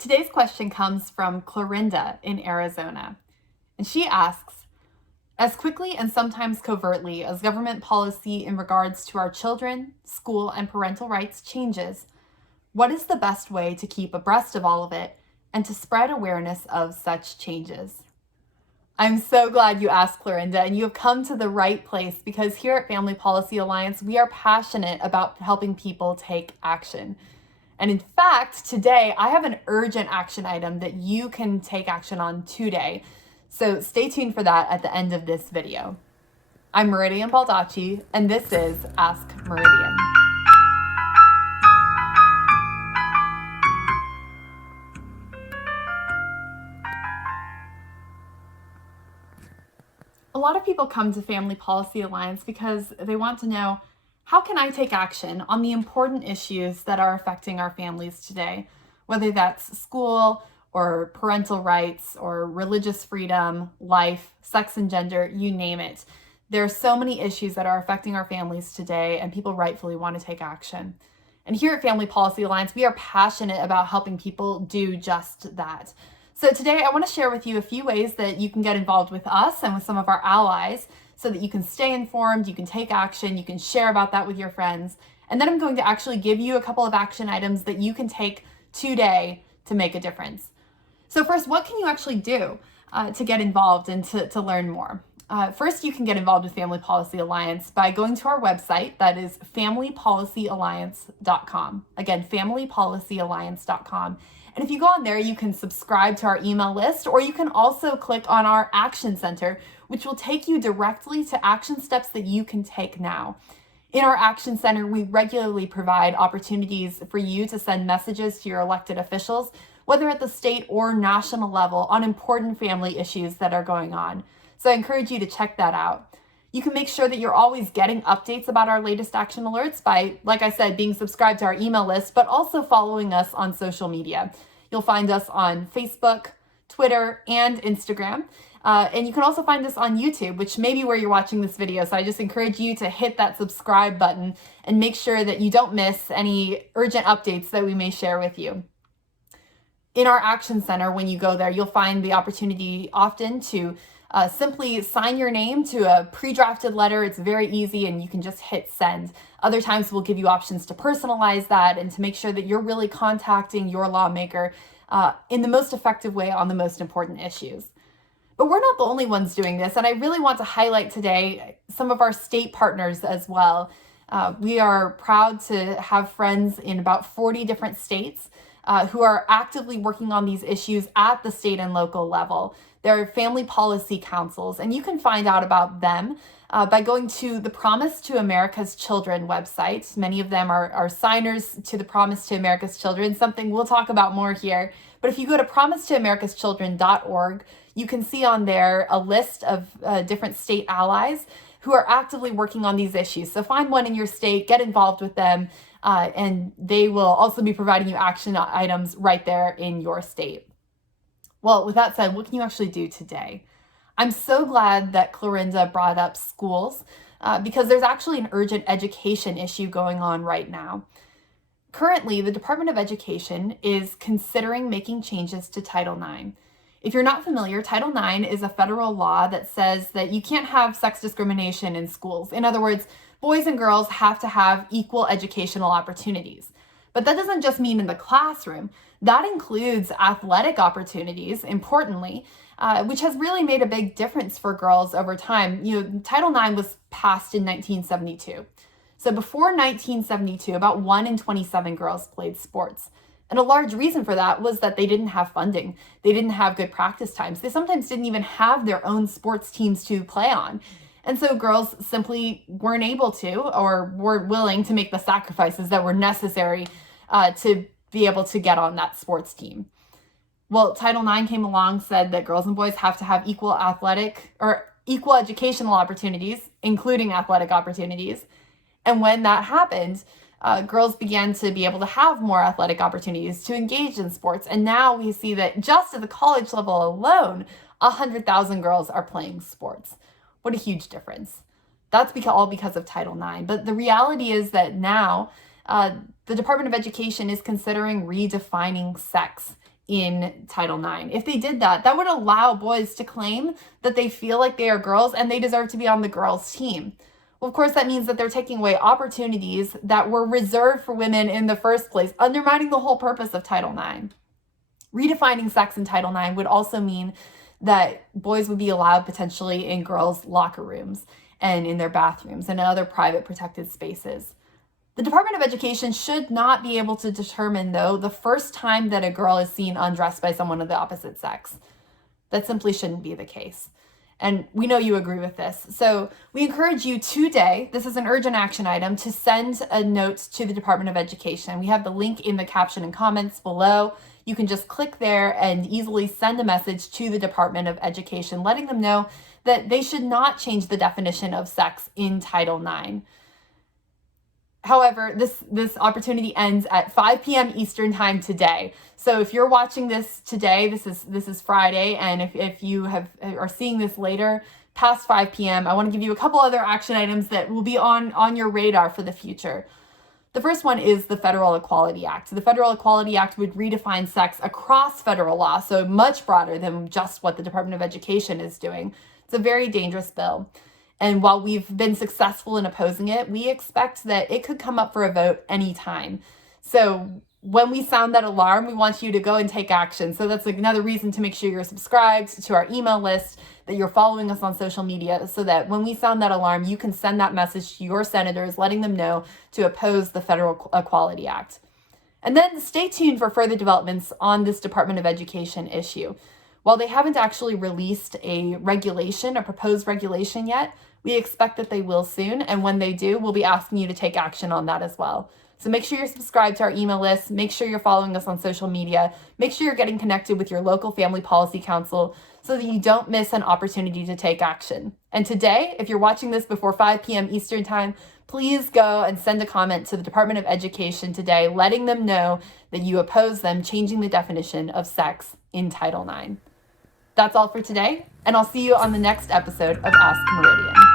Today's question comes from Clorinda in Arizona, and she asks, as quickly and sometimes covertly as government policy in regards to our children, school, and parental rights changes, what is the best way to keep abreast of all of it and to spread awareness of such changes? I'm so glad you asked, Clorinda, and you have come to the right place because here at Family Policy Alliance, we are passionate about helping people take action. And in fact, today I have an urgent action item that you can take action on today. So stay tuned for that at the end of this video. I'm Meridian Baldacci, and this is Ask Meridian. A lot of people come to Family Policy Alliance because they want to know, how can I take action on the important issues that are affecting our families today? Whether that's school or parental rights or religious freedom, life, sex and gender, you name it. There are so many issues that are affecting our families today, and people rightfully want to take action. And here at Family Policy Alliance, we are passionate about helping people do just that. So today I want to share with you a few ways that you can get involved with us and with some of our allies so that you can stay informed, you can take action, you can share about that with your friends. And then I'm going to actually give you a couple of action items that you can take today to make a difference. So first, what can you actually do to get involved and to learn more? First, you can get involved with Family Policy Alliance by going to our website, that is familypolicyalliance.com. Again, familypolicyalliance.com. And if you go on there, you can subscribe to our email list, or you can also click on our Action Center, which will take you directly to action steps that you can take now. In our Action Center, we regularly provide opportunities for you to send messages to your elected officials, whether at the state or national level, on important family issues that are going on. So I encourage you to check that out. You can make sure that you're always getting updates about our latest action alerts by, like I said, being subscribed to our email list, but also following us on social media. You'll find us on Facebook, Twitter, and Instagram. And you can also find us on YouTube, which may be where you're watching this video. So I just encourage you to hit that subscribe button and make sure that you don't miss any urgent updates that we may share with you. In our Action Center, when you go there, you'll find the opportunity often to simply sign your name to a pre-drafted letter. It's very easy and you can just hit send. Other times we'll give you options to personalize that and to make sure that you're really contacting your lawmaker in the most effective way on the most important issues. But we're not the only ones doing this, and I really want to highlight today some of our state partners as well. We are proud to have friends in about 40 different states who are actively working on these issues at the state and local level. They're family policy councils, and you can find out about them by going to the Promise to America's Children website. Many of them are signers to the Promise to America's Children, something we'll talk about more here. But if you go to promisetoamericaschildren.org, you can see on there a list of different state allies who are actively working on these issues. So find one in your state, get involved with them, and they will also be providing you action items right there in your state. Well, with that said, what can you actually do today? I'm so glad that Clorinda brought up schools because there's actually an urgent education issue going on right now. Currently, the Department of Education is considering making changes to Title IX. If you're not familiar, Title IX is a federal law that says that you can't have sex discrimination in schools. In other words, boys and girls have to have equal educational opportunities. But that doesn't just mean in the classroom. That includes athletic opportunities, importantly, which has really made a big difference for girls over time. Title IX was passed in 1972. So before 1972, about 1 in 27 girls played sports. And a large reason for that was that they didn't have funding. They didn't have good practice times. They sometimes didn't even have their own sports teams to play on. And so girls simply weren't able to or weren't willing to make the sacrifices that were necessary to be able to get on that sports team. Well, Title IX came along, said that girls and boys have to have equal educational opportunities, including athletic opportunities. And when that happened, girls began to be able to have more athletic opportunities to engage in sports. And now we see that just at the college level alone, 100,000 girls are playing sports. What a huge difference. That's all because of Title IX. But the reality is that now the Department of Education is considering redefining sex in Title IX. If they did that, that would allow boys to claim that they feel like they are girls and they deserve to be on the girls' team. Well, of course, that means that they're taking away opportunities that were reserved for women in the first place, undermining the whole purpose of Title IX. Redefining sex in Title IX would also mean that boys would be allowed potentially in girls' locker rooms and in their bathrooms and other private protected spaces. The Department of Education should not be able to determine, though, the first time that a girl is seen undressed by someone of the opposite sex. That simply shouldn't be the case. And we know you agree with this. So we encourage you today, this is an urgent action item, to send a note to the Department of Education. We have the link in the caption and comments below. You can just click there and easily send a message to the Department of Education, letting them know that they should not change the definition of sex in Title IX. However, this opportunity ends at 5 p.m. Eastern time today. So if you're watching this today, this is Friday, and if you are seeing this later, past 5 p.m., I want to give you a couple other action items that will be on your radar for the future. The first one is the Federal Equality Act. The Federal Equality Act would redefine sex across federal law, so much broader than just what the Department of Education is doing. It's a very dangerous bill. And while we've been successful in opposing it, we expect that it could come up for a vote anytime. So when we sound that alarm, we want you to go and take action. So that's another reason to make sure you're subscribed to our email list, that you're following us on social media, so that when we sound that alarm, you can send that message to your senators, letting them know to oppose the Federal Equality Act. And then stay tuned for further developments on this Department of Education issue. While they haven't actually released a proposed regulation yet, we expect that they will soon, and when they do, we'll be asking you to take action on that as well. So make sure you're subscribed to our email list, make sure you're following us on social media, make sure you're getting connected with your local family policy council so that you don't miss an opportunity to take action. And today, if you're watching this before 5 p.m. Eastern time, please go and send a comment to the Department of Education today, letting them know that you oppose them changing the definition of sex in Title IX. That's all for today, and I'll see you on the next episode of Ask Meridian.